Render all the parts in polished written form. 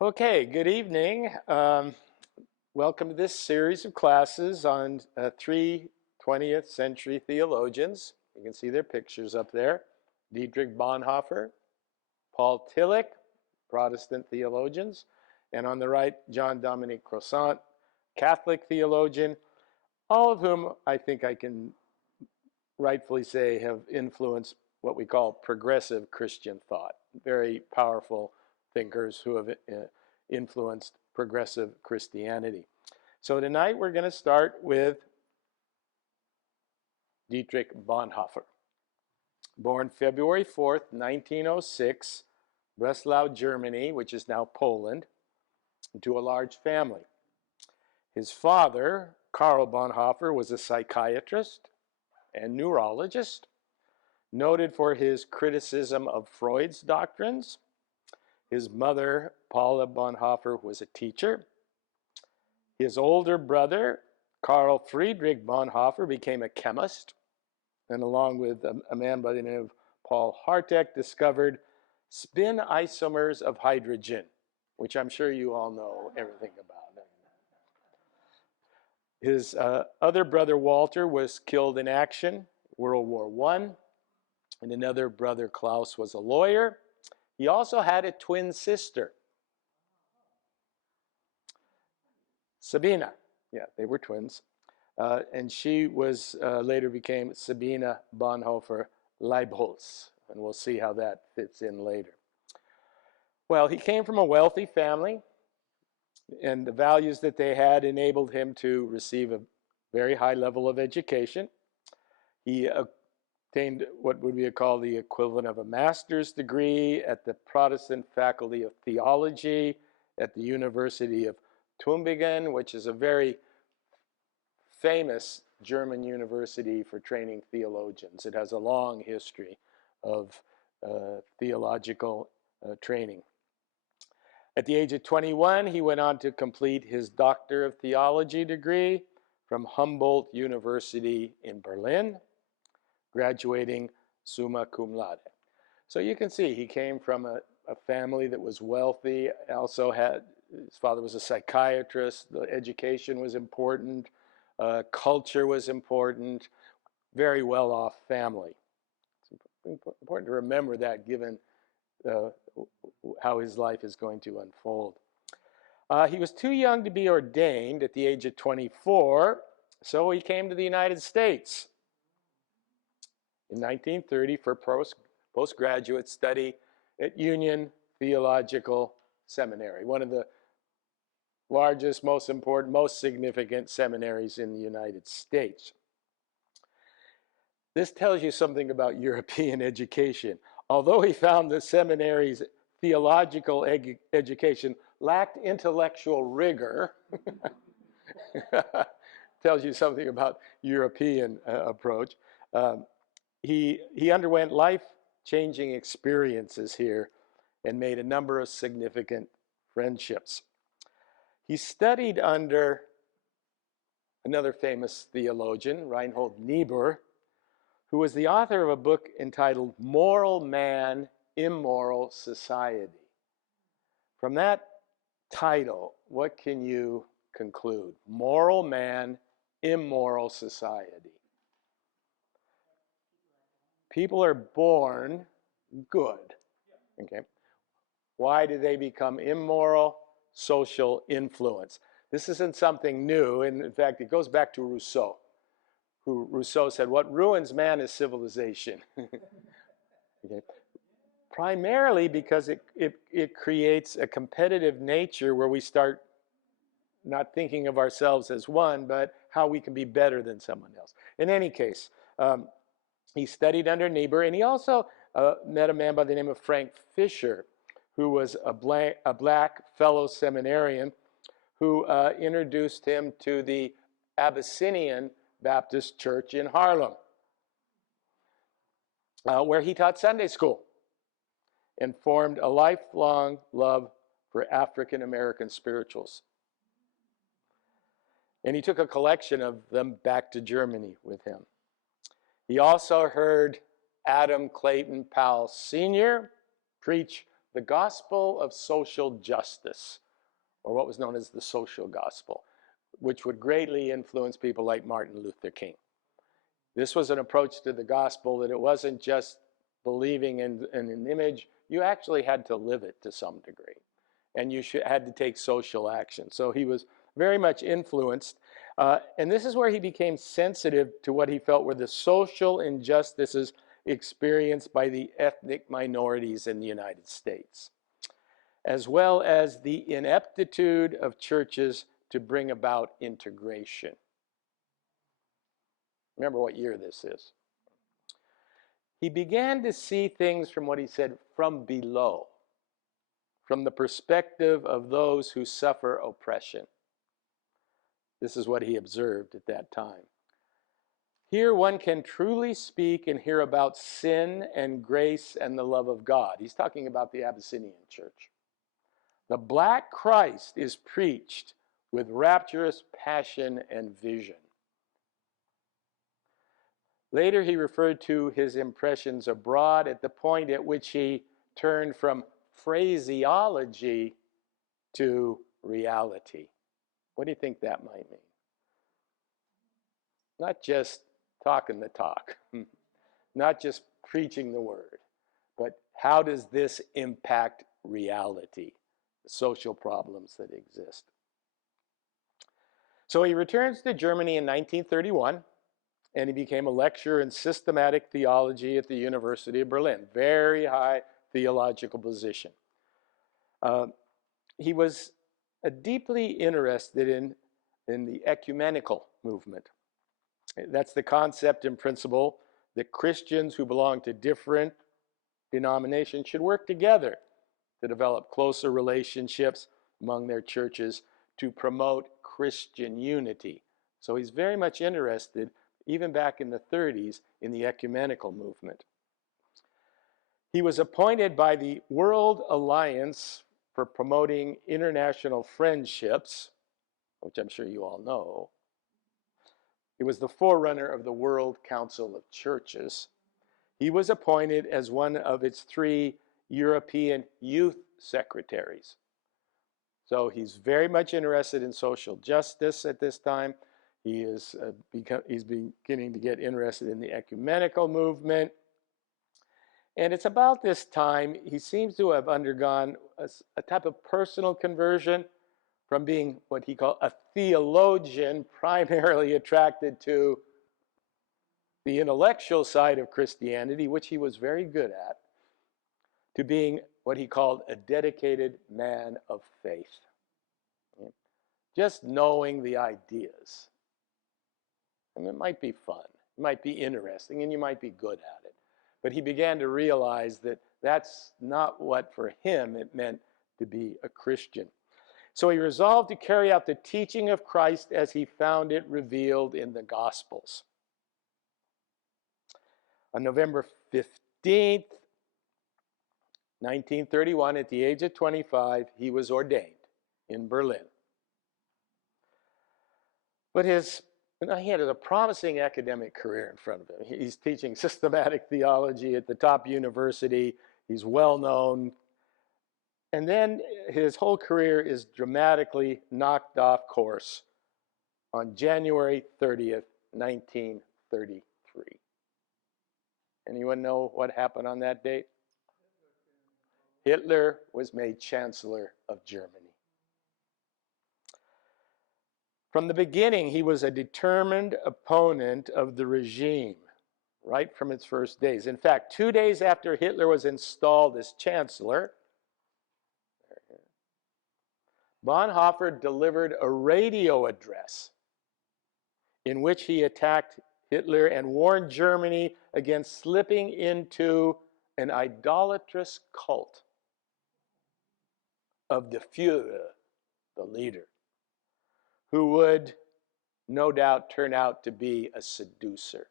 Okay, good evening. Welcome to this series of classes on three 20th century theologians. You can see their pictures up there. Dietrich Bonhoeffer, Paul Tillich, Protestant theologians, and on the right, John Dominic Crosant, Catholic theologian, all of whom I think I can rightfully say have influenced what we call progressive Christian thought. Very powerful thinkers who have influenced progressive Christianity. So tonight we're going to start with Dietrich Bonhoeffer. Born February 4th, 1906, Breslau, Germany, which is now Poland, to a large family. His father, Karl Bonhoeffer, was a psychiatrist and neurologist, noted for his criticism of Freud's doctrines. His mother, Paula Bonhoeffer, was a teacher. His older brother, Carl Friedrich Bonhoeffer, became a chemist, and along with a man by the name of Paul Hartek, discovered spin isomers of hydrogen, which I'm sure you all know everything about. His other brother, Walter, was killed in action, World War I, and another brother, Klaus, was a lawyer. He also had a twin sister, Sabina. Yeah, they were twins. And she was later became Sabina Bonhoeffer Leibholz. And we'll see how that fits in later. Well, he came from a wealthy family, and the values that they had enabled him to receive a very high level of education. He obtained what would be called the equivalent of a master's degree at the Protestant Faculty of Theology at the University of Tübingen, which is a very famous German university for training theologians. It has a long history of theological training. At the age of 21, he went on to complete his Doctor of Theology degree from Humboldt University in Berlin, graduating summa cum laude. So you can see he came from a family that was wealthy, also had, his father was a psychiatrist, the education was important, culture was important, very well-off family. It's important to remember that given how his life is going to unfold. He was too young to be ordained at the age of 24, so he came to the United States in 1930 for postgraduate study at Union Theological Seminary, one of the largest, most important, most significant seminaries in the United States. This tells you something about European education. Although he found the seminary's theological education lacked intellectual rigor, tells you something about European approach. He underwent life-changing experiences here and made a number of significant friendships. He studied under another famous theologian, Reinhold Niebuhr, who was the author of a book entitled Moral Man, Immoral Society. From that title, what can you conclude? Moral Man, Immoral Society. People are born good. Okay. Why do they become immoral? Social influence. This isn't something new, and in fact, it goes back to Rousseau. Rousseau said, what ruins man is civilization. Okay. Primarily because it creates a competitive nature where we start not thinking of ourselves as one, but how we can be better than someone else. In any case, he studied under Niebuhr, and he also met a man by the name of Frank Fisher, who was a black fellow seminarian who introduced him to the Abyssinian Baptist Church in Harlem, where he taught Sunday school and formed a lifelong love for African American spirituals. And he took a collection of them back to Germany with him. He also heard Adam Clayton Powell Sr. preach the gospel of social justice, or what was known as the social gospel, which would greatly influence people like Martin Luther King. This was an approach to the gospel that it wasn't just believing in an image, you actually had to live it to some degree. And you had to take social action. So he was very much influenced. And this is where he became sensitive to what he felt were the social injustices experienced by the ethnic minorities in the United States, as well as the ineptitude of churches to bring about integration. Remember what year this is. He began to see things from what he said from below, from the perspective of those who suffer oppression. This is what he observed at that time. Here one can truly speak and hear about sin and grace and the love of God. He's talking about the Abyssinian church. The black Christ is preached with rapturous passion and vision. Later he referred to his impressions abroad at the point at which he turned from phraseology to reality. What do you think that might mean? Not just talking the talk, not just preaching the word, but how does this impact reality, the social problems that exist? So he returns to Germany in 1931, and he became a lecturer in systematic theology at the University of Berlin. Very high theological position. He was deeply interested in the ecumenical movement. That's the concept and principle that Christians who belong to different denominations should work together to develop closer relationships among their churches to promote Christian unity. So he's very much interested, even back in the 30s, in the ecumenical movement. He was appointed by the World Alliance for Promoting International Friendships, which I'm sure you all know. It was the forerunner of the World Council of Churches. He was appointed as one of its 3 European youth secretaries. So he's very much interested in social justice at this time. He's beginning to get interested in the ecumenical movement. And it's about this time he seems to have undergone a type of personal conversion from being what he called a theologian, primarily attracted to the intellectual side of Christianity, which he was very good at, to being what he called a dedicated man of faith. Just knowing the ideas. And it might be fun, it might be interesting, and you might be good at it. But he began to realize that that's not what for him it meant to be a Christian. So he resolved to carry out the teaching of Christ as he found it revealed in the Gospels. On November 15th, 1931, at the age of 25, he was ordained in Berlin. But he had a promising academic career in front of him. He's teaching systematic theology at the top university. He's well known. And then his whole career is dramatically knocked off course on January 30th, 1933. Anyone know what happened on that date? Hitler was made Chancellor of Germany. From the beginning, he was a determined opponent of the regime, right from its first days. In fact, 2 days after Hitler was installed as Chancellor, Bonhoeffer delivered a radio address in which he attacked Hitler and warned Germany against slipping into an idolatrous cult of the Führer, the leader, who would no doubt turn out to be a seducer.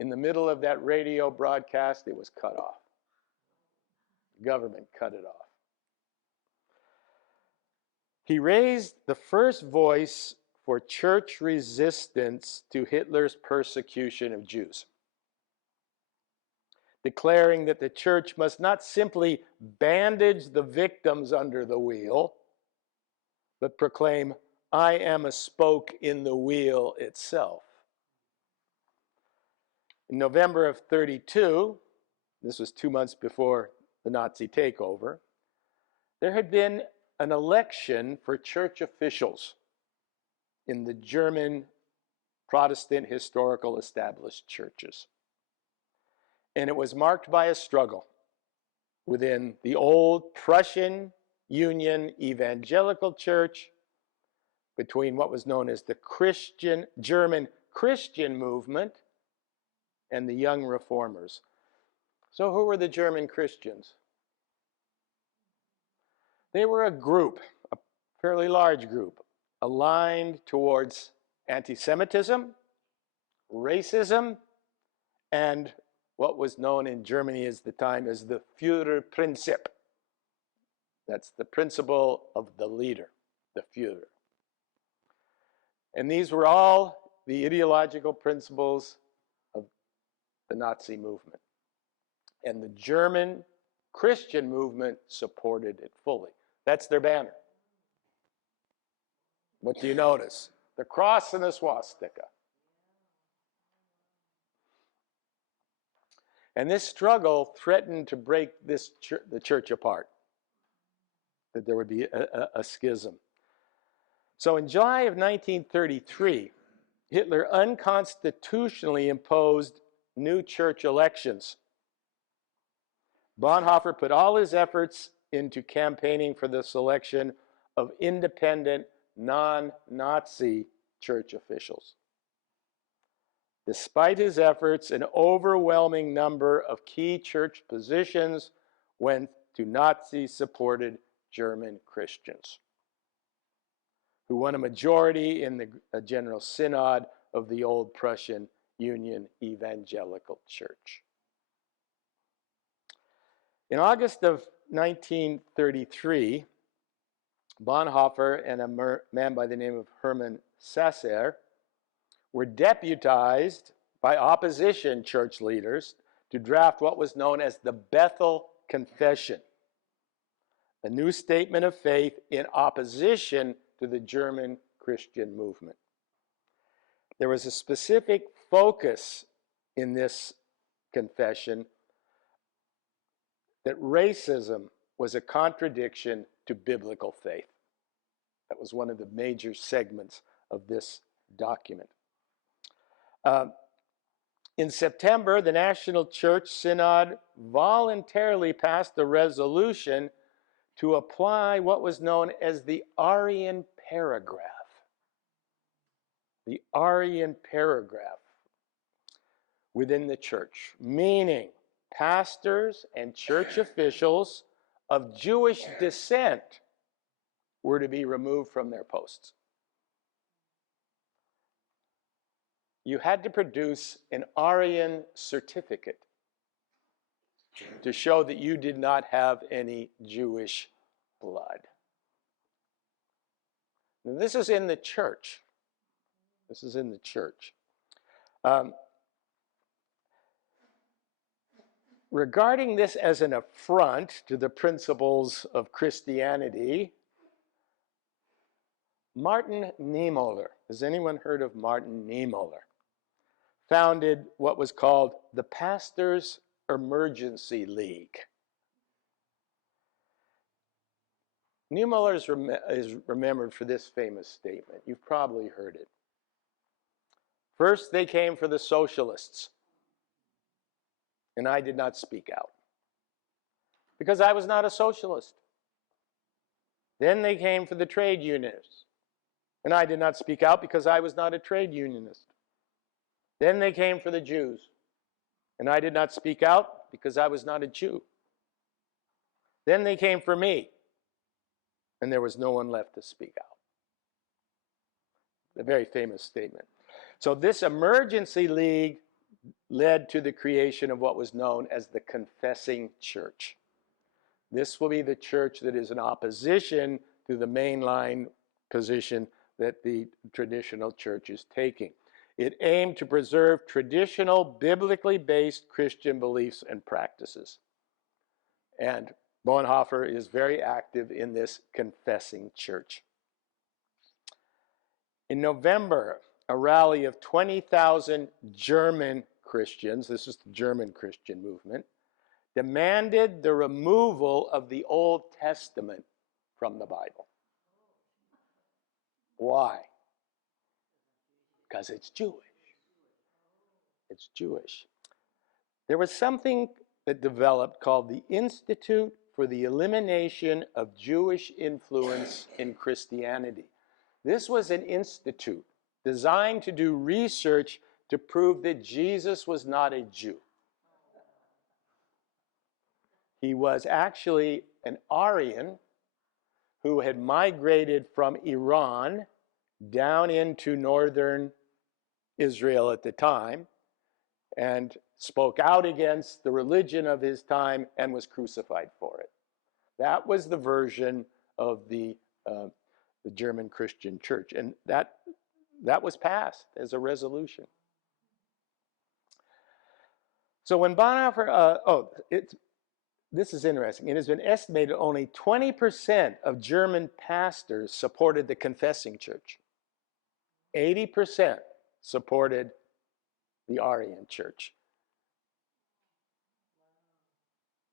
In the middle of that radio broadcast, it was cut off. The government cut it off. He raised the first voice for church resistance to Hitler's persecution of Jews. declaring that the church must not simply bandage the victims under the wheel, but proclaim, "I am a spoke in the wheel itself." In November of 1932, this was 2 months before the Nazi takeover, there had been an election for church officials in the German Protestant historical established churches. And it was marked by a struggle within the old Prussian Union Evangelical Church between what was known as the German Christian movement and the Young Reformers. So who were the German Christians? They were a group, a fairly large group, aligned towards anti-Semitism, racism, and what was known in Germany at the time as the Führerprinzip. That's the principle of the leader, the Führer. And these were all the ideological principles of the Nazi movement. And the German Christian movement supported it fully. That's their banner. What do you notice? The cross and the swastika. And this struggle threatened to break the church apart, that there would be a schism. So in July of 1933, Hitler unconstitutionally imposed new church elections. Bonhoeffer put all his efforts into campaigning for the selection of independent, non-Nazi church officials. Despite his efforts, an overwhelming number of key church positions went to Nazi-supported German Christians, who won a majority in the General Synod of the old Prussian Union Evangelical Church. In August of 1933, Bonhoeffer and a man by the name of Hermann Sasser were deputized by opposition church leaders to draft what was known as the Bethel Confession, a new statement of faith in opposition to the German Christian movement. There was a specific focus in this confession that racism was a contradiction to biblical faith. That was one of the major segments of this document. In September, the National Church Synod voluntarily passed a resolution to apply what was known as the Arian paragraph. The Arian paragraph within the church, meaning pastors and church officials of Jewish descent were to be removed from their posts. You had to produce an Arian certificate to show that you did not have any Jewish blood. Now, this is in the church. This is in the church. Regarding this as an affront to the principles of Christianity, Martin Niemöller, has anyone heard of Martin Niemöller? Founded what was called the Pastors' Emergency League. Niemöller is remembered for this famous statement. You've probably heard it. First, they came for the socialists, and I did not speak out because I was not a socialist. Then they came for the trade unionists, and I did not speak out because I was not a trade unionist. Then they came for the Jews, and I did not speak out because I was not a Jew. Then they came for me, and there was no one left to speak out. A very famous statement. So this emergency league led to the creation of what was known as the Confessing Church. This will be the church that is in opposition to the mainline position that the traditional church is taking. It aimed to preserve traditional, biblically based Christian beliefs and practices. And Bonhoeffer is very active in this confessing church. In November, a rally of 20,000 German Christians, this is the German Christian movement, demanded the removal of the Old Testament from the Bible. Why? Because it's Jewish. It's Jewish. There was something that developed called the Institute for the Elimination of Jewish Influence in Christianity. This was an institute designed to do research to prove that Jesus was not a Jew. He was actually an Aryan who had migrated from Iran down into northern Israel at the time and spoke out against the religion of his time and was crucified for it. That was the version of the German Christian church, and that was passed as a resolution. So when Bonhoeffer, this is interesting. It has been estimated only 20% of German pastors supported the confessing church. 80% supported the Aryan church.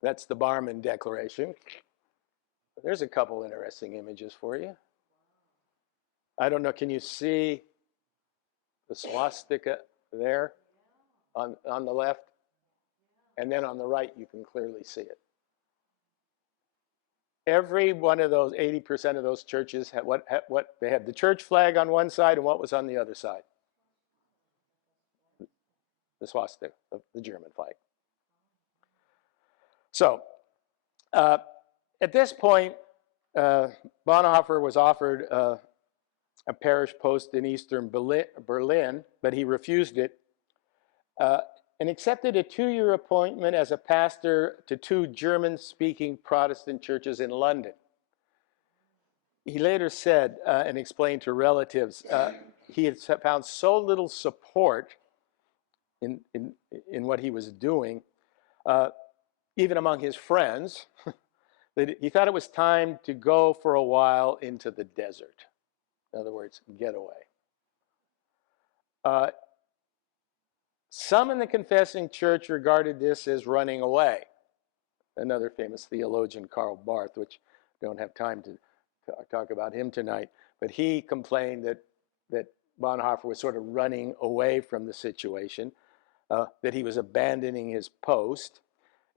That's the Barmen Declaration. There's a couple interesting images for you. I don't know, can you see the swastika there on the left? And then on the right, you can clearly see it. Every one of those, 80% of those churches had what they had the church flag on one side, and what was on the other side? The swastika, the German flag. So, at this point, Bonhoeffer was offered a parish post in eastern Berlin, but he refused it and accepted a 2-year appointment as a pastor to 2 German-speaking Protestant churches in London. He later said and explained to relatives he had found so little support in what he was doing, even among his friends, that he thought it was time to go for a while into the desert. In other words, get away. Some in the confessing church regarded this as running away. Another famous theologian, Karl Barth, which I don't have time to talk about him tonight, but he complained that Bonhoeffer was sort of running away from the situation, that he was abandoning his post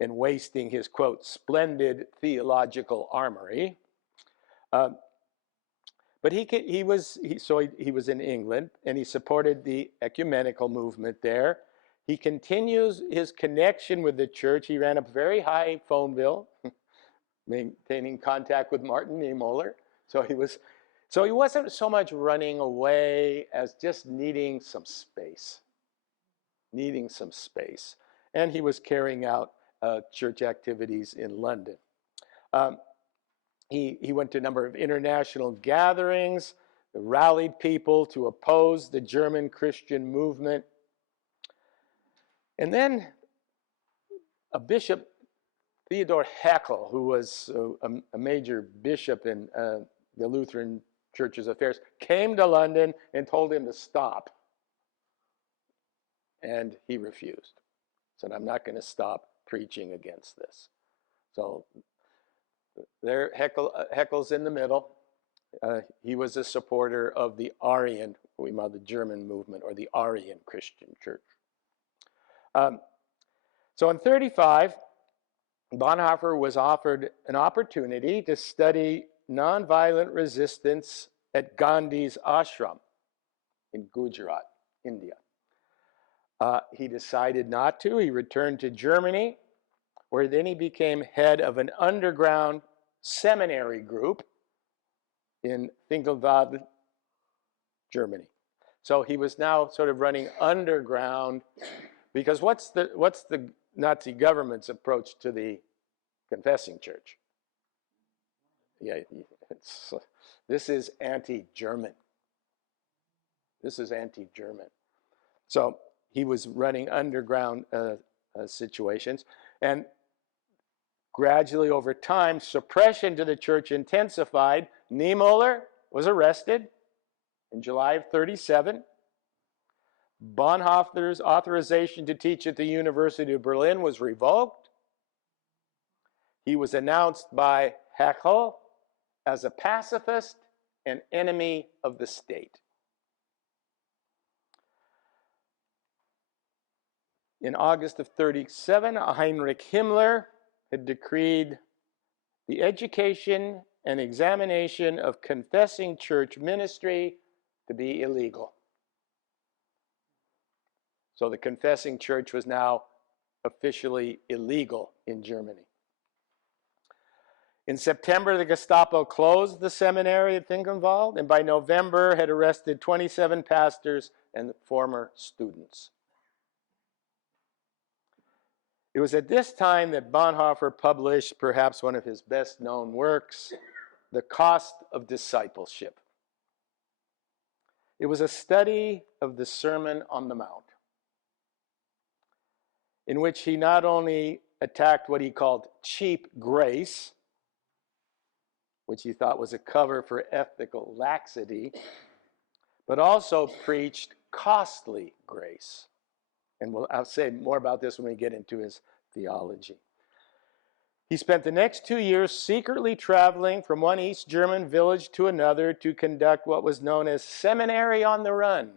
and wasting his, quote, splendid theological armory. But he was in England, and he supported the ecumenical movement there. He continues his connection with the church. He ran a very high phone bill, maintaining contact with Martin Niemöller. So he wasn't so much running away as just needing some space. And he was carrying out church activities in London. He went to a number of international gatherings, rallied people to oppose the German Christian movement. And then a bishop, Theodor Heckel, who was a major bishop in the Lutheran Church's affairs, came to London and told him to stop. And he refused. Said, I'm not going to stop preaching against this. So there, Heckel's in the middle. He was a supporter of the Arian, we call the German movement, or the Arian Christian church. So in 1935, Bonhoeffer was offered an opportunity to study nonviolent resistance at Gandhi's ashram in Gujarat, India. He decided not to. He returned to Germany, where then he became head of an underground seminary group in Finkelwald, Germany. So he was now sort of running underground, because what's the Nazi government's approach to the confessing church? Yeah, this is anti-German. This is anti-German. So he was running underground situations. And gradually over time, suppression to the church intensified. Niemöller was arrested in July of 37. Bonhoeffer's authorization to teach at the University of Berlin was revoked. He was announced by Haeckel as a pacifist and enemy of the state. In August of 37, Heinrich Himmler had decreed the education and examination of confessing church ministry to be illegal. So the confessing church was now officially illegal in Germany. In September, the Gestapo closed the seminary at Finkenwald, and by November had arrested 27 pastors and former students. It was at this time that Bonhoeffer published perhaps one of his best-known works, The Cost of Discipleship. It was a study of the Sermon on the Mount, in which he not only attacked what he called cheap grace, which he thought was a cover for ethical laxity, but also preached costly grace. And I'll say more about this when we get into his theology. He spent the next 2 years secretly traveling from one East German village to another to conduct what was known as seminary on the run,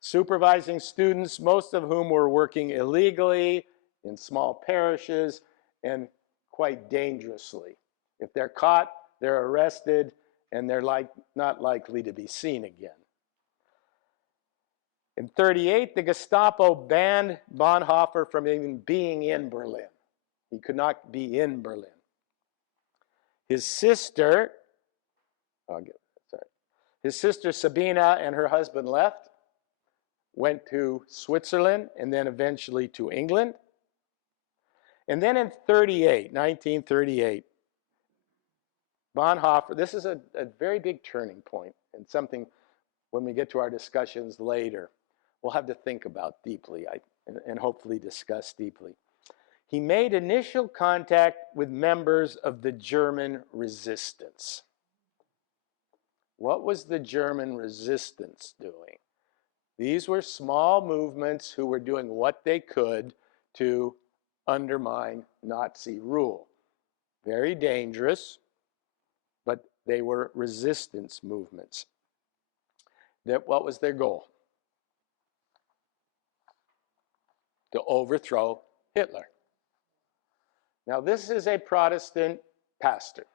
supervising students, most of whom were working illegally in small parishes and quite dangerously. If they're caught, they're arrested, and they're not likely to be seen again. In 1938, the Gestapo banned Bonhoeffer from even being in Berlin. He could not be in Berlin. His sister Sabina and her husband left, went to Switzerland, and then eventually to England. And then in 1938, Bonhoeffer, this is a very big turning point, and something when we get to our discussions later, we'll have to think about deeply and hopefully discuss deeply. He made initial contact with members of the German resistance. What was the German resistance doing? These were small movements who were doing what they could to undermine Nazi rule. Very dangerous, but they were resistance movements. What was their goal? To overthrow Hitler. Now, this is a Protestant pastor,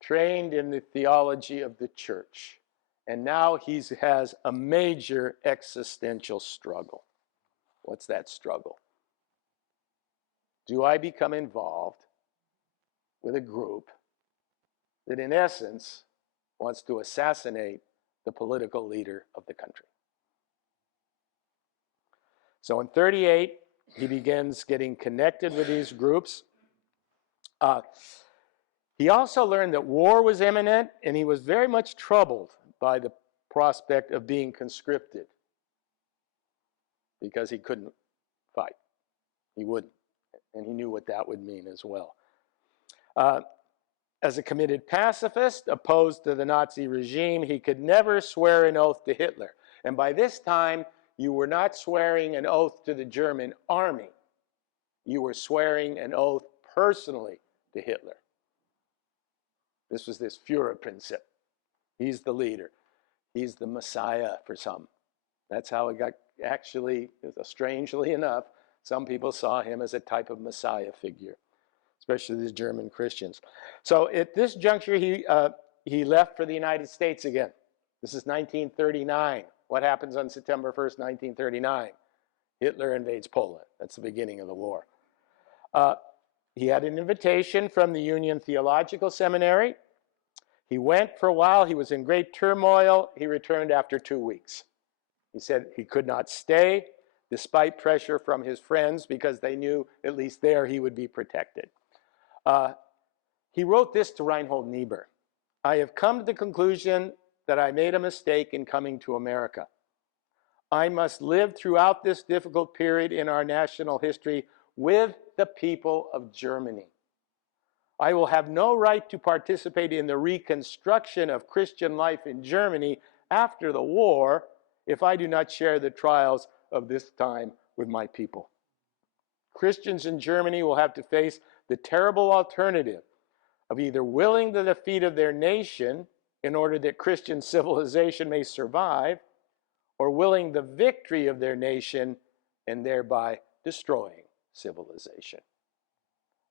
trained in the theology of the church, and now he has a major existential struggle. What's that struggle? Do I become involved with a group that, in essence, wants to assassinate the political leader of the country? So in 1938, he begins getting connected with these groups. He also learned that war was imminent, and he was very much troubled by the prospect of being conscripted because he couldn't fight. He wouldn't, and he knew what that would mean as well. As a committed pacifist opposed to the Nazi regime, he could never swear an oath to Hitler. And by this time, you were not swearing an oath to the German army. You were swearing an oath personally to Hitler. This was this Führerprinzip. He's the leader. He's the Messiah for some. That's how it got, actually, strangely enough, some people saw him as a type of Messiah figure, especially the German Christians. So at this juncture, he left for the United States again. This is 1939. What happens on September 1st, 1939? Hitler invades Poland. That's the beginning of the war. He had an invitation from the Union Theological Seminary. He went for a while. He was in great turmoil. He returned after 2 weeks. He said he could not stay despite pressure from his friends because they knew at least there he would be protected. He wrote this to Reinhold Niebuhr. I have come to the conclusion that I made a mistake in coming to America. I must live throughout this difficult period in our national history with the people of Germany. I will have no right to participate in the reconstruction of Christian life in Germany after the war if I do not share the trials of this time with my people. Christians in Germany will have to face the terrible alternative of either willing the defeat of their nation in order that Christian civilization may survive, or willing the victory of their nation and thereby destroying civilization.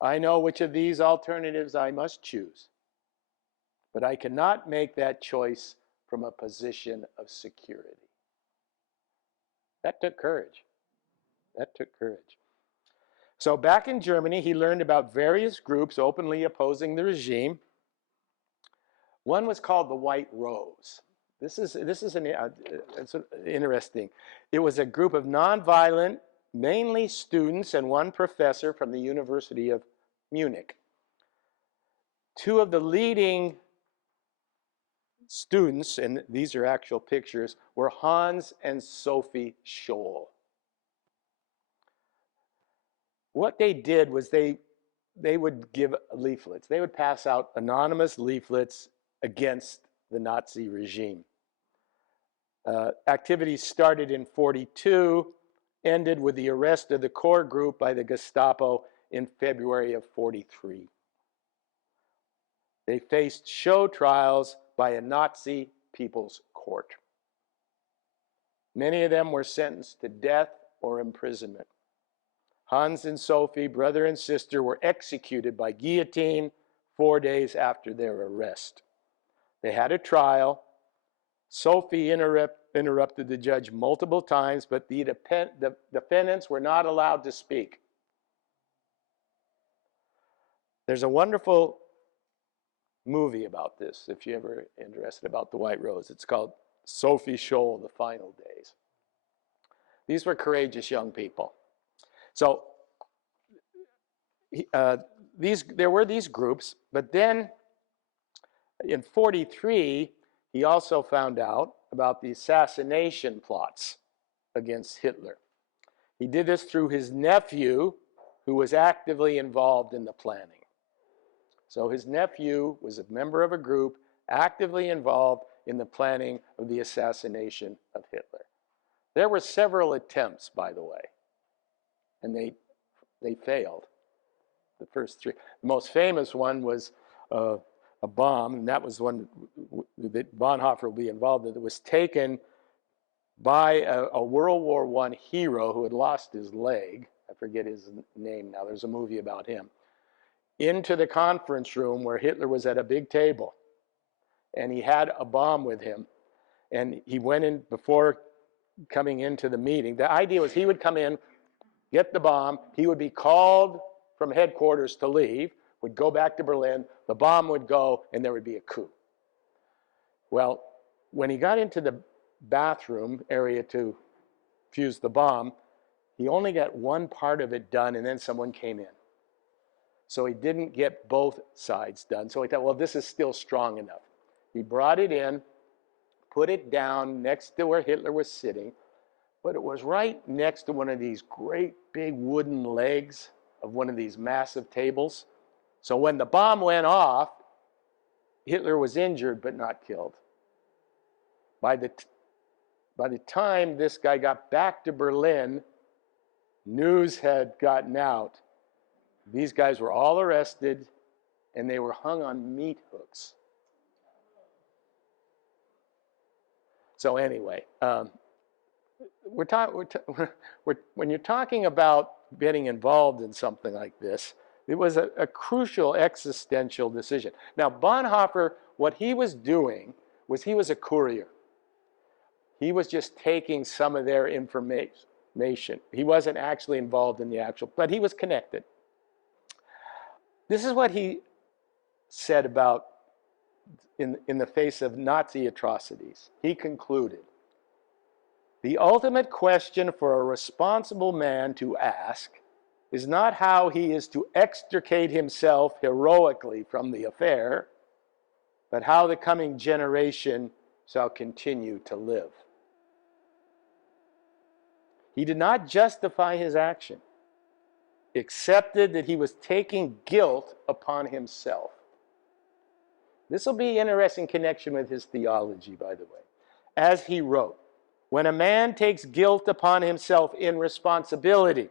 I know which of these alternatives I must choose, but I cannot make that choice from a position of security. That took courage. That took courage. So back in Germany, he learned about various groups openly opposing the regime. One was called the White Rose. This is it's interesting. It was a group of nonviolent, mainly students and one professor from the University of Munich. Two of the leading students, and these are actual pictures, were Hans and Sophie Scholl. What they did was they would give leaflets. They would pass out anonymous leaflets against the Nazi regime. Activities started in 1942, ended with the arrest of the core group by the Gestapo in February of 1943. They faced show trials by a Nazi people's court. Many of them were sentenced to death or imprisonment. Hans and Sophie, brother and sister, were executed by guillotine 4 days after their arrest. They had a trial. Sophie interrupted the judge multiple times, but the defendants were not allowed to speak. There's a wonderful movie about this, if you're ever interested, about the White Rose. It's called Sophie Scholl, The Final Days. These were courageous young people. So there were these groups, but then in 1943, he also found out about the assassination plots against Hitler. He did this through his nephew, who was actively involved in the planning. So his nephew was a member of a group actively involved in the planning of the assassination of Hitler. There were several attempts, by the way, and they failed. The first three. The most famous one was a bomb, and that was one that Bonhoeffer will be involved in. It was taken by a World War I hero who had lost his leg. I forget his name now. There's a movie about him. Into the conference room where Hitler was at a big table, and he had a bomb with him, and he went in before coming into the meeting. The idea was he would come in, get the bomb, he would be called from headquarters to leave, would go back to Berlin, the bomb would go, and there would be a coup. Well, when he got into the bathroom area to fuse the bomb, he only got one part of it done, and then someone came in. So he didn't get both sides done. So he thought, well, this is still strong enough. He brought it in, put it down next to where Hitler was sitting, but it was right next to one of these great big wooden legs of one of these massive tables. So when the bomb went off, Hitler was injured but not killed. By the time this guy got back to Berlin, news had gotten out. These guys were all arrested, and they were hung on meat hooks. So anyway, when you're talking about getting involved in something like this, it was a crucial existential decision. Now, Bonhoeffer, what he was doing was he was a courier. He was just taking some of their information. He wasn't actually involved in the actual, but he was connected. This is what he said about in the face of Nazi atrocities. He concluded, "The ultimate question for a responsible man to ask is not how he is to extricate himself heroically from the affair, but how the coming generation shall continue to live. He did not justify his action, accepted that he was taking guilt upon himself. This will be an interesting connection with his theology, by the way. As he wrote, when a man takes guilt upon himself in responsibility,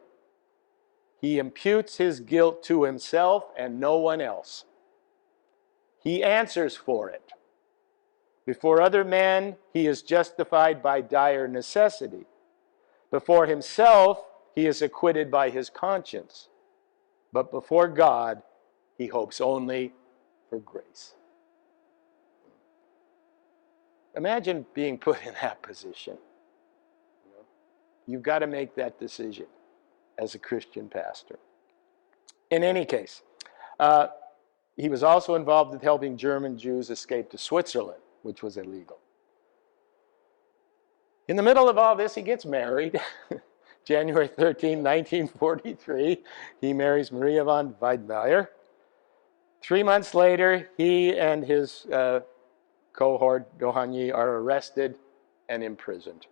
he imputes his guilt to himself and no one else. He answers for it. Before other men, he is justified by dire necessity. Before himself, he is acquitted by his conscience. But before God, he hopes only for grace. Imagine being put in that position. You've got to make that decision as a Christian pastor. In any case, he was also involved with helping German Jews escape to Switzerland, which was illegal. In the middle of all this, he gets married. January 13, 1943, he marries Maria von Weidmeier. 3 months later, he and his cohort, Doheny, are arrested and imprisoned.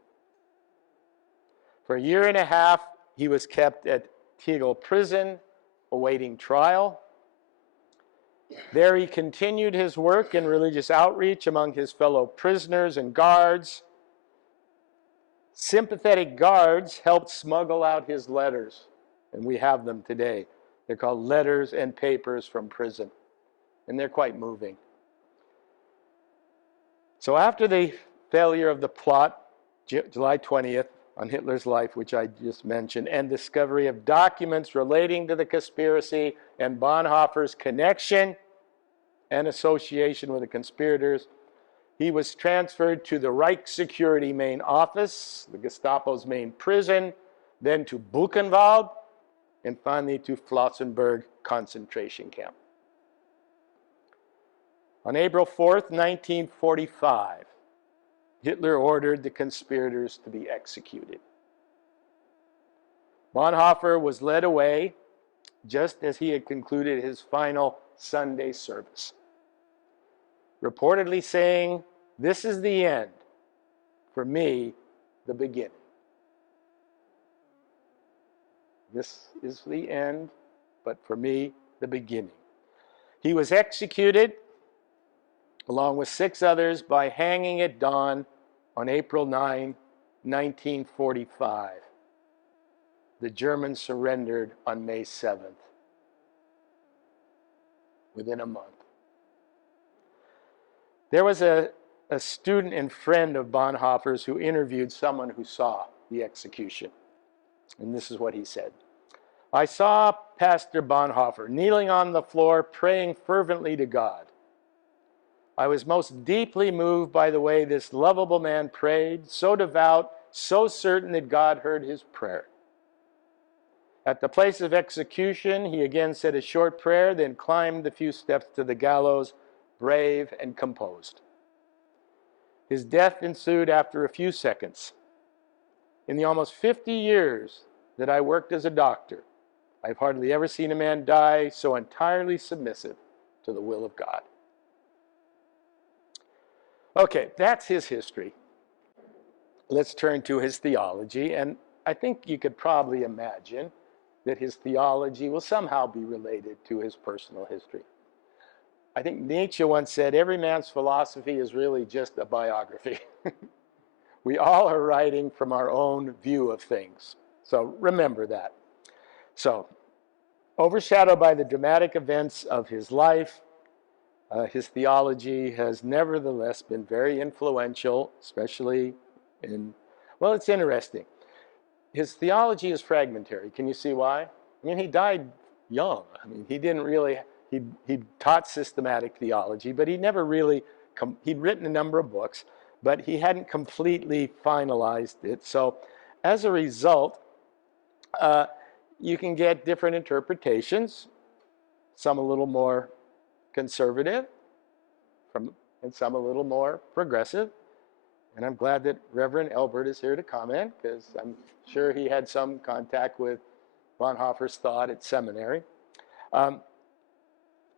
For a year and a half, he was kept at Tegel prison, awaiting trial. There he continued his work in religious outreach among his fellow prisoners and guards. Sympathetic guards helped smuggle out his letters, and we have them today. They're called Letters and Papers from Prison, and they're quite moving. So after the failure of the plot, July 20th, on Hitler's life, which I just mentioned, and discovery of documents relating to the conspiracy and Bonhoeffer's connection and association with the conspirators, he was transferred to the Reich Security main office, the Gestapo's main prison, then to Buchenwald, and finally to Flossenburg concentration camp. On April 4th, 1945, Hitler ordered the conspirators to be executed. Bonhoeffer was led away just as he had concluded his final Sunday service, reportedly saying, "This is the end, for me, the beginning." This is the end, but for me, the beginning. He was executed along with 6 others by hanging at dawn on April 9, 1945. The Germans surrendered on May 7th, within a month. There was a student and friend of Bonhoeffer's who interviewed someone who saw the execution. And this is what he said. "I saw Pastor Bonhoeffer kneeling on the floor, praying fervently to God. I was most deeply moved by the way this lovable man prayed, so devout, so certain that God heard his prayer. At the place of execution, he again said a short prayer, then climbed the few steps to the gallows, brave and composed. His death ensued after a few seconds. In the almost 50 years that I worked as a doctor, I've hardly ever seen a man die so entirely submissive to the will of God." Okay, that's his history. Let's turn to his theology, and I think you could probably imagine that his theology will somehow be related to his personal history. I think Nietzsche once said, every man's philosophy is really just a biography. We all are writing from our own view of things. So remember that. So, overshadowed by the dramatic events of his life, his theology has nevertheless been very influential, especially in, well, it's interesting. His theology is fragmentary. Can you see why? I mean, he died young. I mean, he didn't really, he taught systematic theology, but he never really, he'd written a number of books, but he hadn't completely finalized it. So as a result, you can get different interpretations, some a little more conservative, and some a little more progressive. And I'm glad that Reverend Elbert is here to comment, because I'm sure he had some contact with Bonhoeffer's thought at seminary.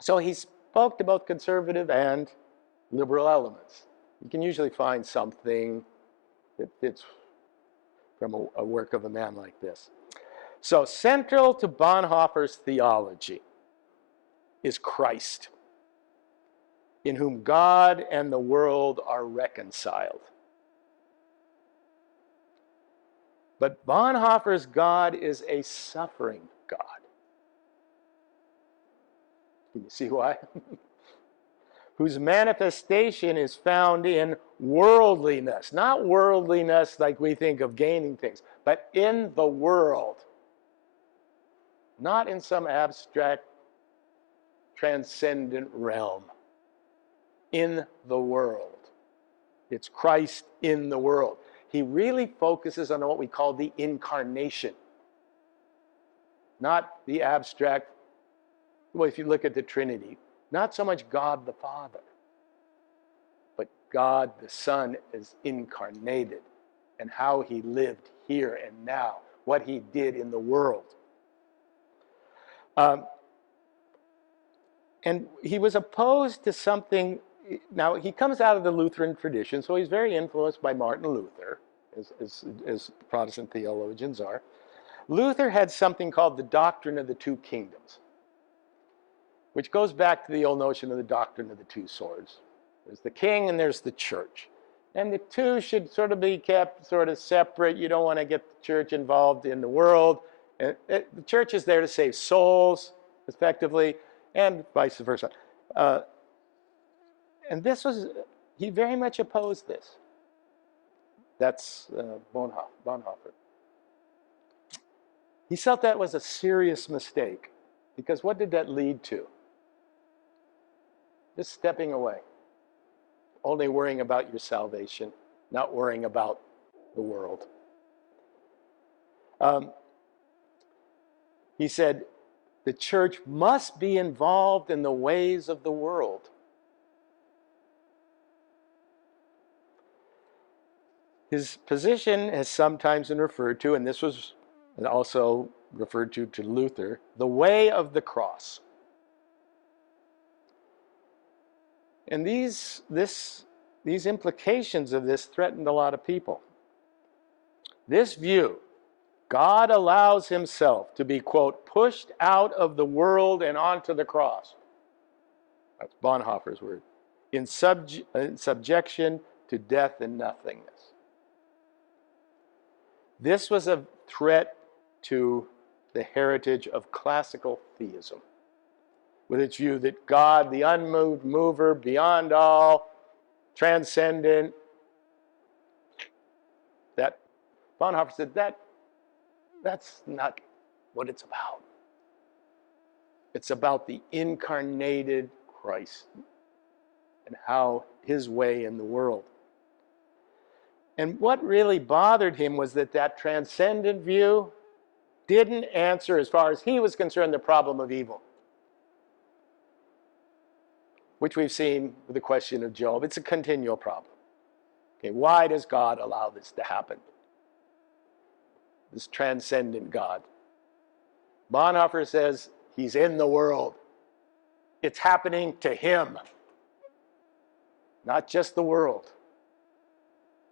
So he spoke to both conservative and liberal elements. You can usually find something that fits from a work of a man like this. So central to Bonhoeffer's theology is Christ, in whom God and the world are reconciled. But Bonhoeffer's God is a suffering God. Can you see why? Whose manifestation is found in worldliness. Not worldliness like we think of gaining things, but in the world. Not in some abstract, transcendent realm. In the world. It's Christ in the world. He really focuses on what we call the incarnation. Not the abstract, well, if you look at the Trinity, not so much God the Father, but God the Son is incarnated, and how he lived here and now, what he did in the world. And he was opposed to something. Now, he comes out of the Lutheran tradition, so he's very influenced by Martin Luther, as Protestant theologians are. Luther had something called the doctrine of the two kingdoms, which goes back to the old notion of the doctrine of the two swords. There's the king and there's the church. And the two should sort of be kept sort of separate. You don't want to get the church involved in the world. The church is there to save souls, effectively, and vice versa. And this was, he very much opposed this. That's Bonhoeffer. He felt that was a serious mistake, because what did that lead to? Just stepping away. Only worrying about your salvation, not worrying about the world. He said, the church must be involved in the ways of the world. His position has sometimes been referred to, and this was also referred to Luther, the way of the cross. And these implications of this threatened a lot of people. This view, God allows himself to be, quote, pushed out of the world and onto the cross. That's Bonhoeffer's word. In subjection to death and nothingness. This was a threat to the heritage of classical theism, with its view that God, the unmoved mover, beyond all, transcendent, that Bonhoeffer said that's not what it's about. It's about the incarnated Christ and how his way in the world. And what really bothered him was that transcendent view didn't answer, as far as he was concerned, the problem of evil, which we've seen with the question of Job. It's a continual problem. Okay, why does God allow this to happen? This transcendent God. Bonhoeffer says he's in the world. It's happening to him, not just the world.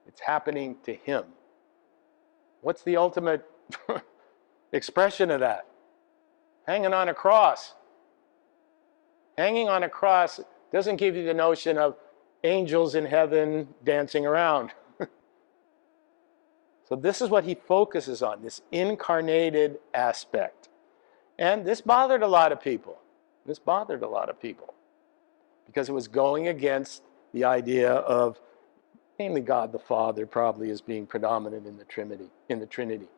It's happening to him. What's the ultimate expression of that? Hanging on a cross. Hanging on a cross doesn't give you the notion of angels in heaven dancing around. So this is what he focuses on, this incarnated aspect. And this bothered a lot of people. This bothered a lot of people because it was going against the idea of mainly God the Father probably as being predominant in the Trinity.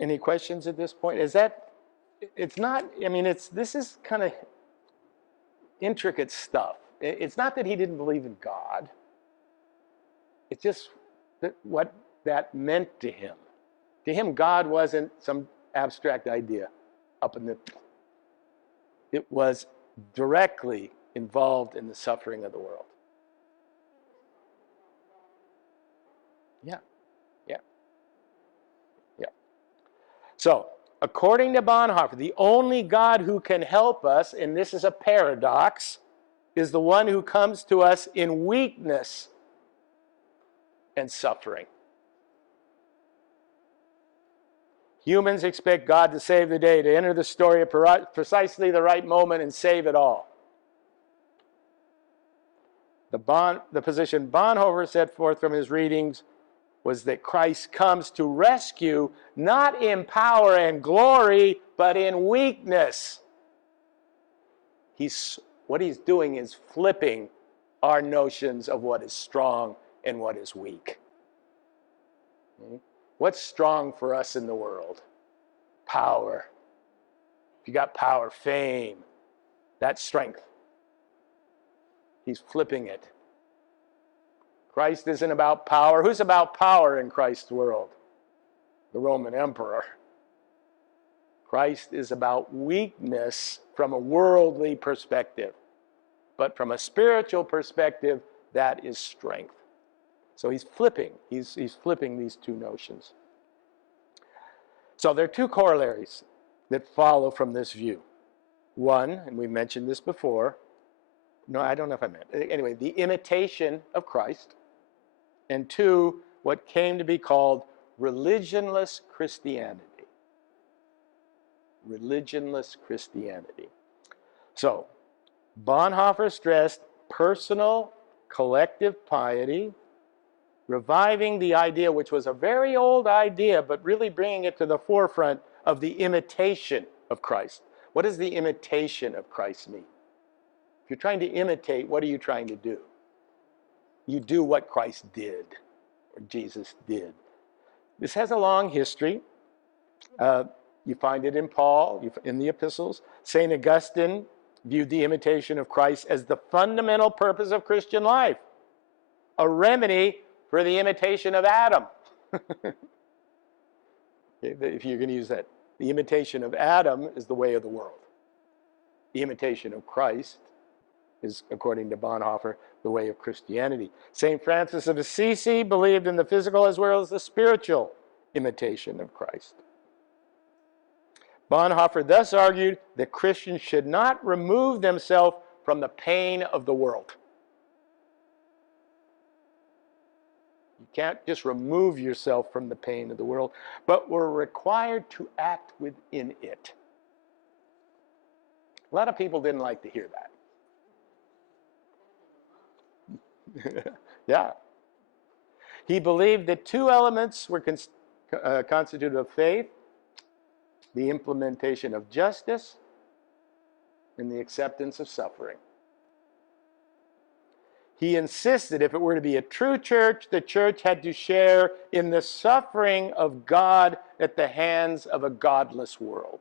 Any questions at this point? It's not, I mean, this is kind of intricate stuff. It's not that he didn't believe in God. It's just what that meant to him. To him, God wasn't some abstract idea up in the... It was directly involved in the suffering of the world. Yeah. So, According to Bonhoeffer, the only God who can help us, and this is a paradox, is the one who comes to us in weakness and suffering. Humans expect God to save the day, to enter the story at precisely the right moment and save it all. The position Bonhoeffer set forth from his readings was that Christ comes to rescue, not in power and glory, but in weakness. What he's doing is flipping our notions of what is strong and what is weak. What's strong for us in the world? Power. If you got power, fame, that's strength. He's flipping it. Christ isn't about power. Who's about power in Christ's world? The Roman emperor. Christ is about weakness from a worldly perspective. But from a spiritual perspective, that is strength. So he's flipping. He's flipping these two notions. So there are two corollaries that follow from this view. One, and we mentioned this before. No, I don't know if I meant. Anyway, the imitation of Christ. And two, what came to be called religionless Christianity. Religionless Christianity. So, Bonhoeffer stressed personal, collective piety, reviving the idea, which was a very old idea, but really bringing it to the forefront of the imitation of Christ. What does the imitation of Christ mean? If you're trying to imitate, what are you trying to do? You do what Christ did, or Jesus did. This has a long history. You find it in Paul, in the epistles. St. Augustine viewed the imitation of Christ as the fundamental purpose of Christian life, a remedy for the imitation of Adam. If you're going to use that. The imitation of Adam is the way of the world. The imitation of Christ is, according to Bonhoeffer, the way of Christianity. St. Francis of Assisi believed in the physical as well as the spiritual imitation of Christ. Bonhoeffer thus argued that Christians should not remove themselves from the pain of the world. You can't just remove yourself from the pain of the world, but we're required to act within it. A lot of people didn't like to hear that. Yeah. He believed that two elements were constituted of faith: the implementation of justice and the acceptance of suffering. He insisted if it were to be a true church, the church had to share in the suffering of God at the hands of a godless world.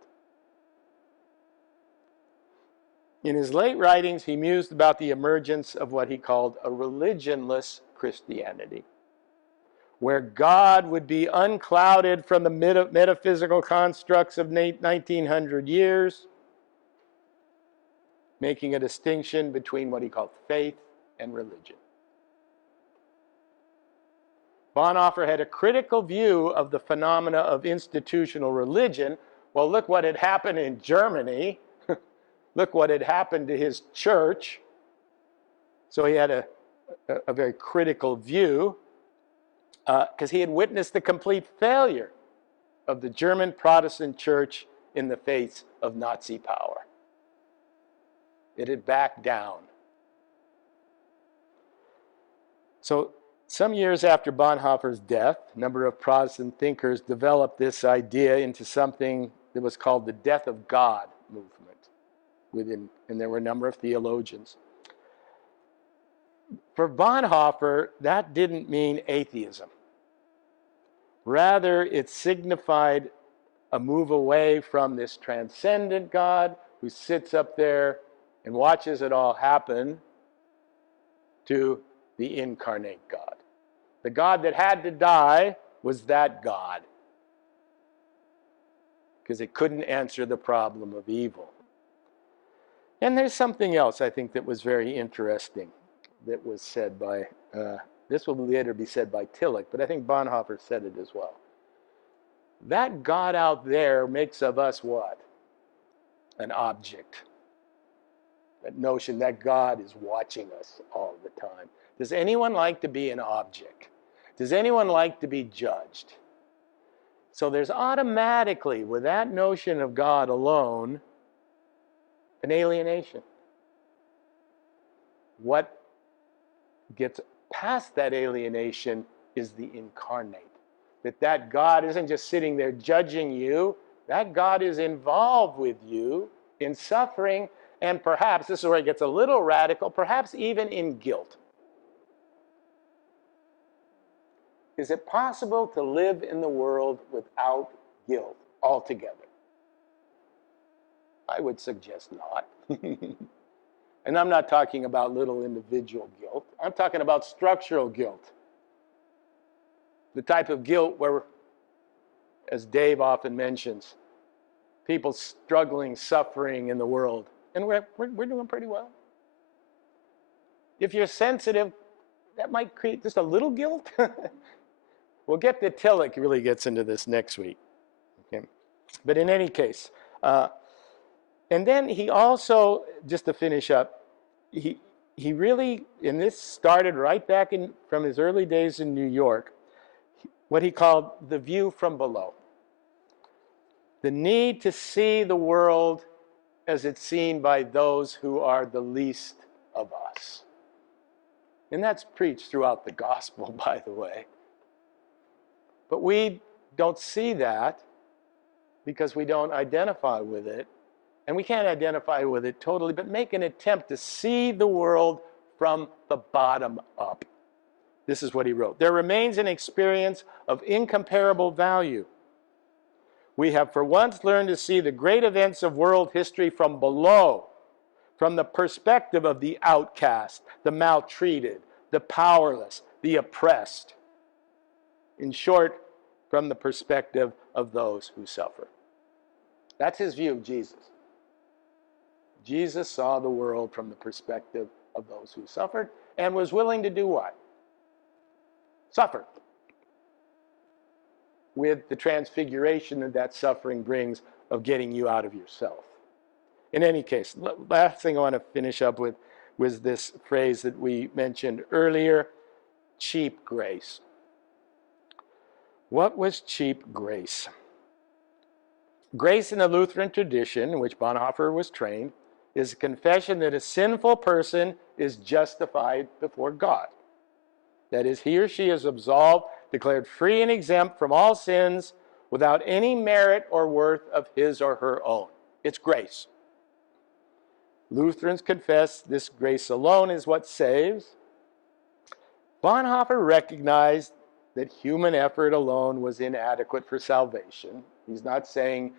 In his late writings, he mused about the emergence of what he called a religionless Christianity, where God would be unclouded from the metaphysical constructs of 1900 years, making a distinction between what he called faith and religion. Bonhoeffer had a critical view of the phenomena of institutional religion. Well, look what had happened in Germany. Look what had happened to his church. So he had a very critical view, because he had witnessed the complete failure of the German Protestant church in the face of Nazi power. It had backed down. So some years after Bonhoeffer's death, a number of Protestant thinkers developed this idea into something that was called the death of God movement. And there were a number of theologians. For Bonhoeffer, that didn't mean atheism. Rather, it signified a move away from this transcendent God who sits up there and watches it all happen to the incarnate God. The God that had to die was that God, because it couldn't answer the problem of evil. And there's something else I think that was very interesting that was said by, this will later be said by Tillich, but I think Bonhoeffer said it as well. that God out there makes of us what? An object. That notion that God is watching us all the time. Does anyone like to be an object? Does anyone like to be judged? So there's automatically, with that notion of God alone, an alienation. What gets past that alienation is the incarnate. That God isn't just sitting there judging you, that God is involved with you in suffering, and perhaps, this is where it gets a little radical, perhaps even in guilt. Is it possible to live in the world without guilt altogether? I would suggest not. And I'm not talking about little individual guilt. I'm talking about structural guilt. The type of guilt where, as Dave often mentions, people struggling, suffering in the world. And we're doing pretty well. If you're sensitive, that might create just a little guilt. We'll get to Tillich really gets into this next week. Okay. But in any case, and then he also, just to finish up, he really, and this started right back from his early days in New York, what he called the view from below. The need to see the world as it's seen by those who are the least of us. And that's preached throughout the gospel, by the way. But we don't see that because we don't identify with it. And we can't identify with it totally, but make an attempt to see the world from the bottom up. This is what he wrote. There remains an experience of incomparable value. We have for once learned to see the great events of world history from below, from the perspective of the outcast, the maltreated, the powerless, the oppressed. In short, from the perspective of those who suffer. That's his view of Jesus. Jesus saw the world from the perspective of those who suffered and was willing to do what? Suffer. With the transfiguration that suffering brings of getting you out of yourself. In any case, last thing I want to finish up with was this phrase that we mentioned earlier, cheap grace. What was cheap grace? Grace in the Lutheran tradition, in which Bonhoeffer was trained, is a confession that a sinful person is justified before God. That is, he or she is absolved, declared free and exempt from all sins without any merit or worth of his or her own. It's grace. Lutherans confess this grace alone is what saves. Bonhoeffer recognized that human effort alone was inadequate for salvation. He's not saying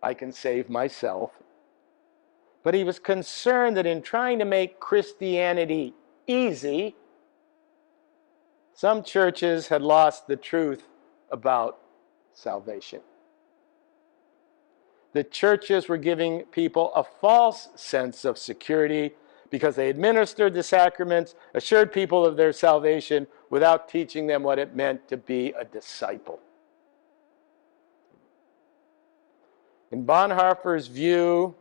I can save myself. But he was concerned that in trying to make Christianity easy, some churches had lost the truth about salvation. The churches were giving people a false sense of security because they administered the sacraments, assured people of their salvation without teaching them what it meant to be a disciple. In Bonhoeffer's view,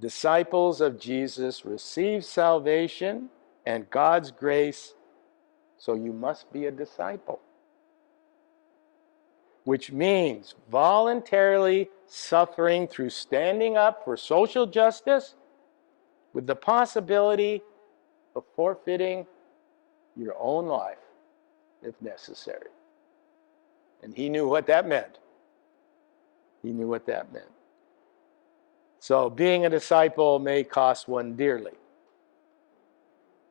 disciples of Jesus receive salvation and God's grace, so you must be a disciple. Which means voluntarily suffering through standing up for social justice with the possibility of forfeiting your own life if necessary. And he knew what that meant. He knew what that meant. So being a disciple may cost one dearly,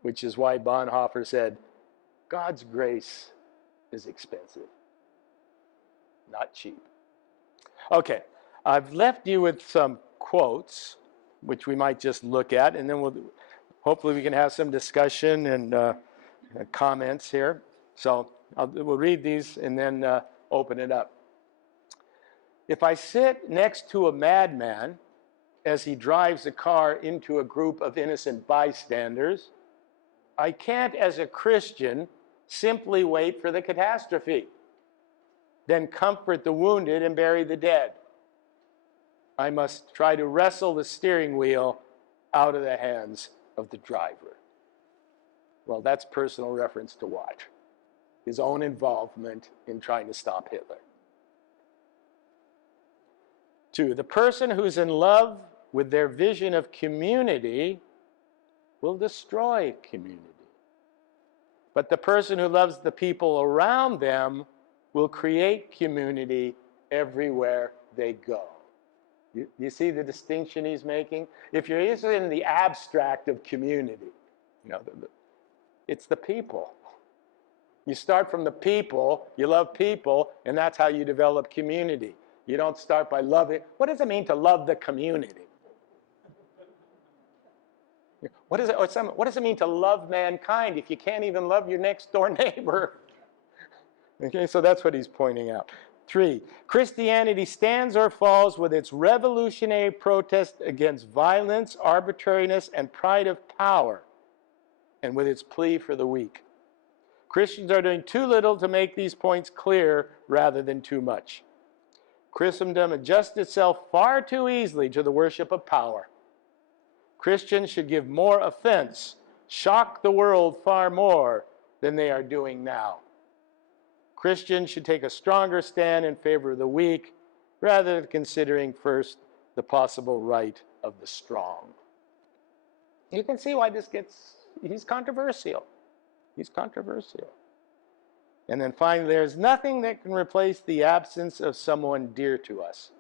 which is why Bonhoeffer said, God's grace is expensive, not cheap. Okay, I've left you with some quotes, which we might just look at, and then hopefully we can have some discussion and comments here. So we'll read these and then open it up. If I sit next to a madman as he drives a car into a group of innocent bystanders, I can't, as a Christian, simply wait for the catastrophe. then comfort the wounded and bury the dead. I must try to wrestle the steering wheel out of the hands of the driver. Well, that's personal reference to what? His own involvement in trying to stop Hitler. 2, the person who's in love with their vision of community will destroy community. But the person who loves the people around them will create community everywhere they go. You see the distinction he's making? If you're interested in the abstract of community, it's the people. You start from the people, you love people, and that's how you develop community. You don't start by loving. What does it mean to love the community? What does it mean to love mankind if you can't even love your next door neighbor? Okay, so that's what he's pointing out. 3, Christianity stands or falls with its revolutionary protest against violence, arbitrariness, and pride of power, and with its plea for the weak. Christians are doing too little to make these points clear rather than too much. Christendom adjusts itself far too easily to the worship of power. Christians should give more offense, shock the world far more than they are doing now. Christians should take a stronger stand in favor of the weak, rather than considering first the possible right of the strong. You can see why he's controversial. He's controversial. And then finally, there's nothing that can replace the absence of someone dear to us.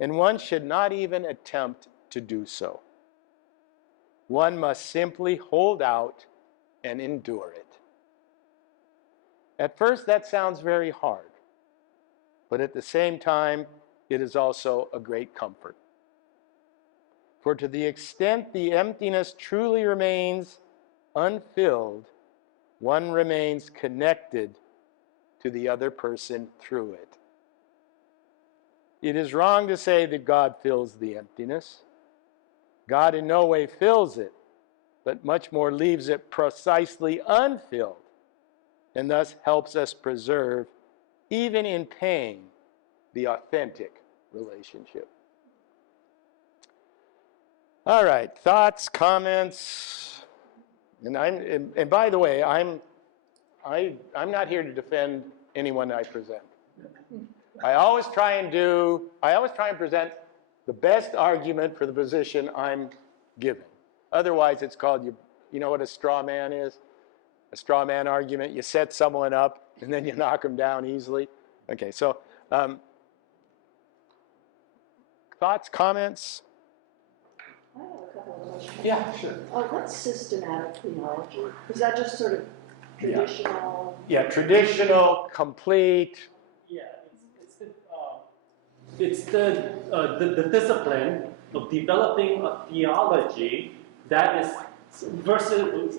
And one should not even attempt to do so. One must simply hold out and endure it. At first, that sounds very hard. But at the same time, it is also a great comfort. For to the extent the emptiness truly remains unfilled, one remains connected to the other person through it. It is wrong to say that God fills the emptiness. God in no way fills it, but much more leaves it precisely unfilled, and thus helps us preserve, even in pain, the authentic relationship. All right, thoughts, comments. And by the way, I'm not here to defend anyone I present. I always try and present the best argument for the position I'm giving. Otherwise, it's called, you know what a straw man is? A straw man argument. You set someone up, and then you knock them down easily. Okay, so thoughts, comments? I have a couple of questions. Yeah, sure. What's systematic theology? Is that just sort of traditional? Yeah, traditional, complete. Yeah, it's the discipline of developing a theology that is versus.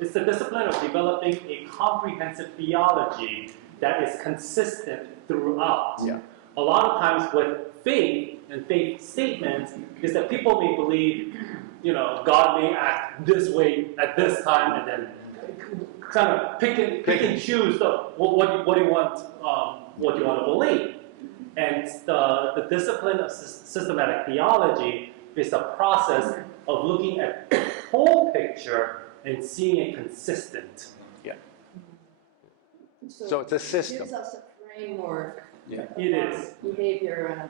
It's the discipline of developing a comprehensive theology that is consistent throughout. Yeah. A lot of times with faith and faith statements is that people may believe, God may act this way at this time, and then kind of pick and choose what you want to believe. And the discipline of systematic theology is the process of looking at the whole picture and seeing it consistent. Yeah. So it's a system. It gives us a framework. Yeah. It is. Behavior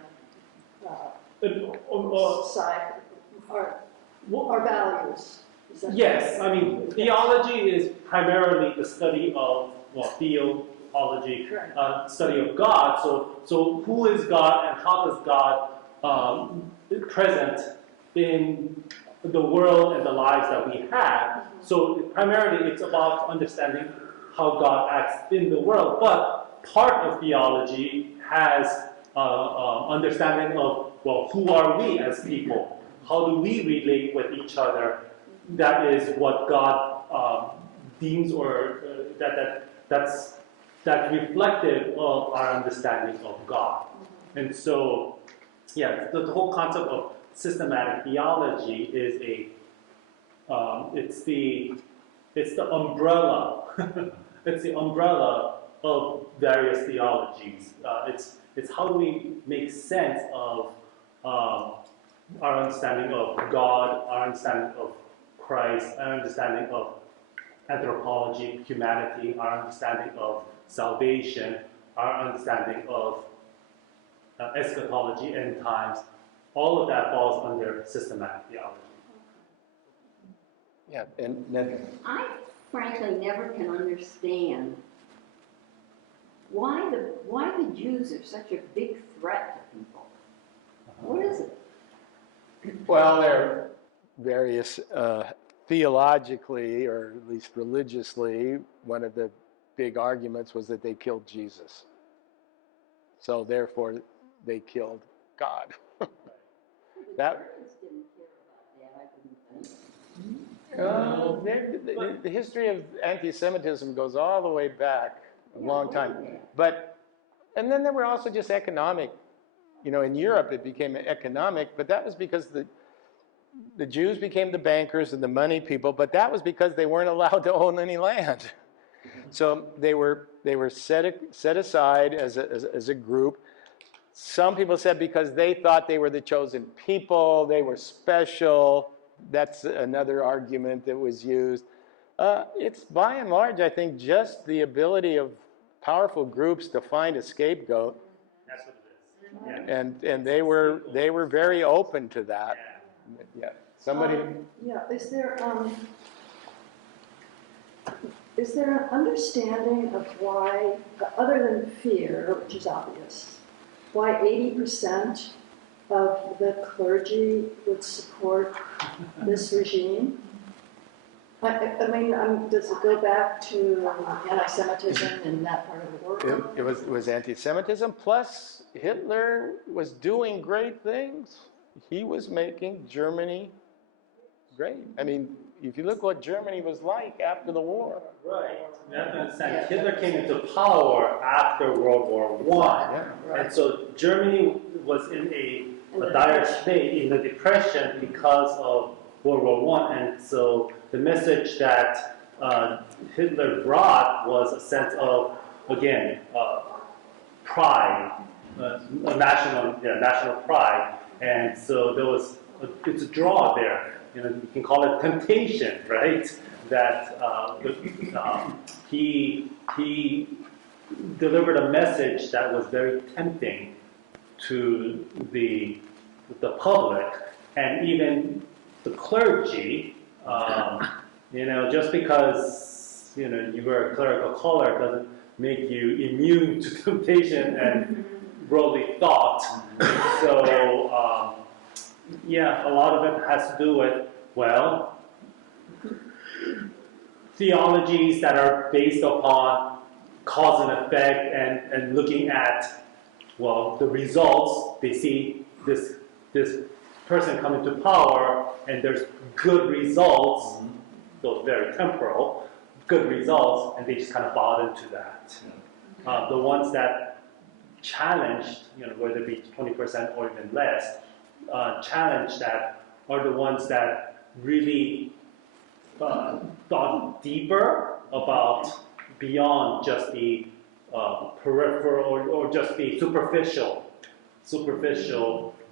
and society, our values. Yes, I mean, theology is primarily the study of, theology, study of God. So who is God and how does God present in the world and the lives that we have? So primarily it's about understanding how God acts in the world. But part of theology has understanding of, who are we as people? How do we relate with each other? That is what God deems, or that's reflective of our understanding of God. And so, yeah, the whole concept of systematic theology is it's the umbrella. It's the umbrella of various theologies. It's how do we make sense of our understanding of God, our understanding of Christ, our understanding of anthropology, humanity, our understanding of salvation, our understanding of eschatology, end times. All of that falls under systematic theology. Yeah, and Nathan. I frankly never can understand why the Jews are such a big threat to people. What is it? Well, there are various theologically, or at least religiously, one of the big arguments was that they killed Jesus. So therefore, they killed God. That. Didn't care about that, I wouldn't think. The history of anti-Semitism goes all the way back a long time. And then there were also just economic, in Europe it became economic, but that was because the Jews became the bankers and the money people, but that was because they weren't allowed to own any land. So they were set aside as a group. Some people said because they thought they were the chosen people, they were special. That's another argument that was used. It's by and large, I think, just the ability of powerful groups to find a scapegoat. That's what it is. Yeah. And they were very open to that. Yeah. Somebody. Is there an understanding of why, other than fear, which is obvious, why 80% of the clergy would support this regime? I mean, does it go back to anti-Semitism in that part of the world? It was anti-Semitism, plus Hitler was doing great things. He was making Germany great. I mean, if you look what Germany was like after the war. Right. You have to understand, Hitler came into power after World War I. Yeah. And so Germany was in a dire state, in the Depression, because of World War I. And so the message that Hitler brought was a sense of, again, pride, national pride. And so it's a draw there. You can call it temptation, right? That he delivered a message that was very tempting to the public and even the clergy. Just because you wear a clerical collar doesn't make you immune to temptation and worldly thought. So. A lot of it has to do with, theologies that are based upon cause and effect and looking at, the results. They see this person come into power and there's good results, though very temporal, good results, and they just kind of bought into that. The ones that challenged, whether it be 20% or even less, challenge that are the ones that really thought deeper about beyond just the peripheral or just the superficial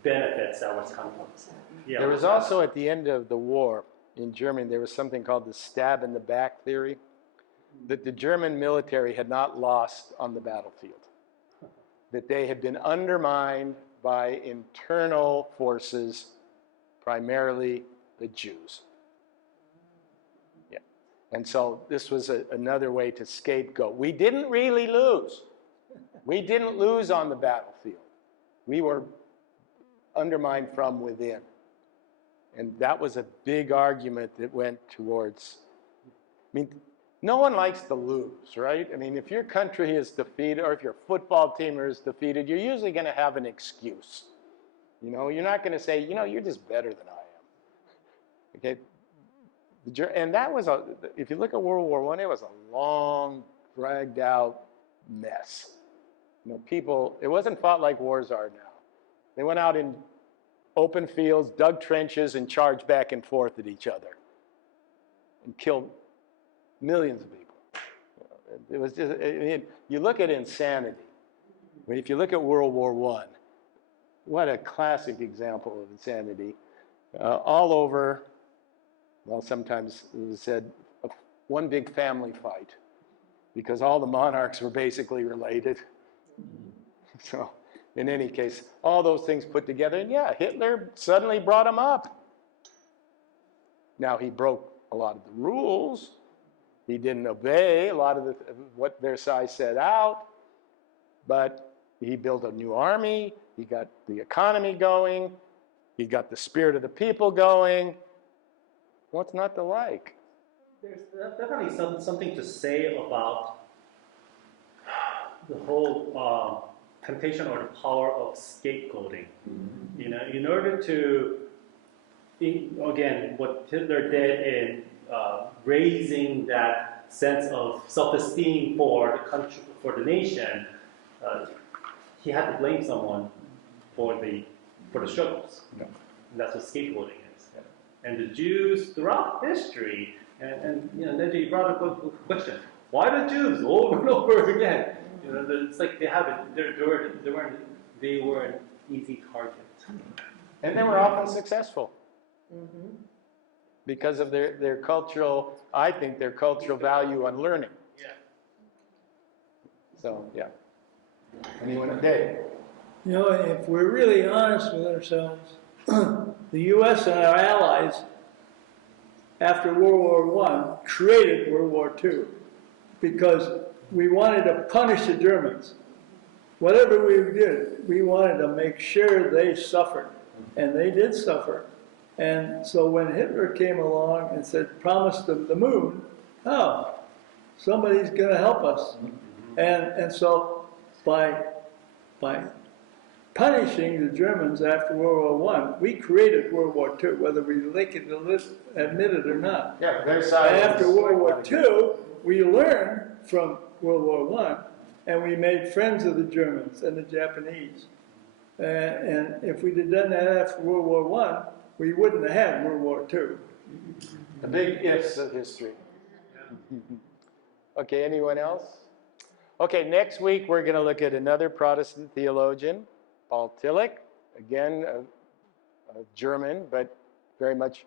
benefits that was coming. Yeah. There was also at the end of the war in Germany, there was something called the stab in the back theory, that the German military had not lost on the battlefield, that they had been undermined by internal forces, primarily the Jews. Yeah. And so this was another way to scapegoat. We didn't really lose. We didn't lose on the battlefield. We were undermined from within. And that was a big argument that went towards, no one likes to lose, right? If your country is defeated, or if your football team is defeated, you're usually going to have an excuse. You're not going to say, you're just better than I am. Okay? And that was, if you look at World War I, it was a long, dragged out mess. People, it wasn't fought like wars are now. They went out in open fields, dug trenches, and charged back and forth at each other and killed millions of people. It was just, I mean, you look at insanity. I mean, if you look at World War I, what a classic example of insanity. All over, well, sometimes it was said, one big family fight, because all the monarchs were basically related. So, in any case, all those things put together, and yeah, Hitler suddenly brought them up. Now, he broke a lot of the rules. He didn't obey a lot of what Versailles set out, but he built a new army. He got the economy going. He got the spirit of the people going. What's not to like? There's definitely something to say about the whole temptation or the power of scapegoating. You know, in order to, again, what Hitler did in raising that sense of self-esteem for the country, for the nation, he had to blame someone for the struggles. Yeah. And that's what scapegoating is. Yeah. And the Jews throughout history, and you know, then you brought up a question: why the Jews over and over again? You know, it's like they were an easy target. And they were often successful. Mm-hmm. Because of their cultural, I think, their cultural value on learning. Yeah. So, yeah. Anyone? Dave? You know, if we're really honest with ourselves, the U.S. and our allies, after World War I, created World War II because we wanted to punish the Germans. Whatever we did, we wanted to make sure they suffered, and they did suffer. And so when Hitler came along and said, promise them the moon, oh, somebody's going to help us. And so by punishing the Germans after World War I, we created World War II, whether we like it admit it or not. Yeah, Versailles. After World War II, we learned from World War I, and we made friends of the Germans and the Japanese. And if we'd have done that after World War I, we wouldn't have had World War II. The big ifs of history. Okay, anyone else? Okay, next week we're going to look at another Protestant theologian, Paul Tillich, again, a German, but very much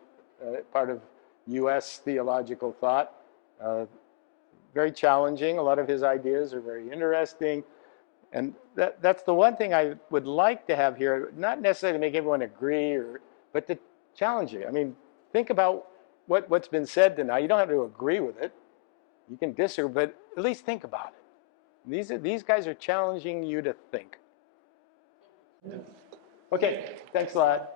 part of U.S. theological thought. Very challenging. A lot of his ideas are very interesting. And that's the one thing I would like to have here, not necessarily to make everyone agree, but to challenge you. I mean, think about what's been said tonight. You don't have to agree with it. You can disagree, but at least think about it. These guys are challenging you to think. Okay, thanks a lot.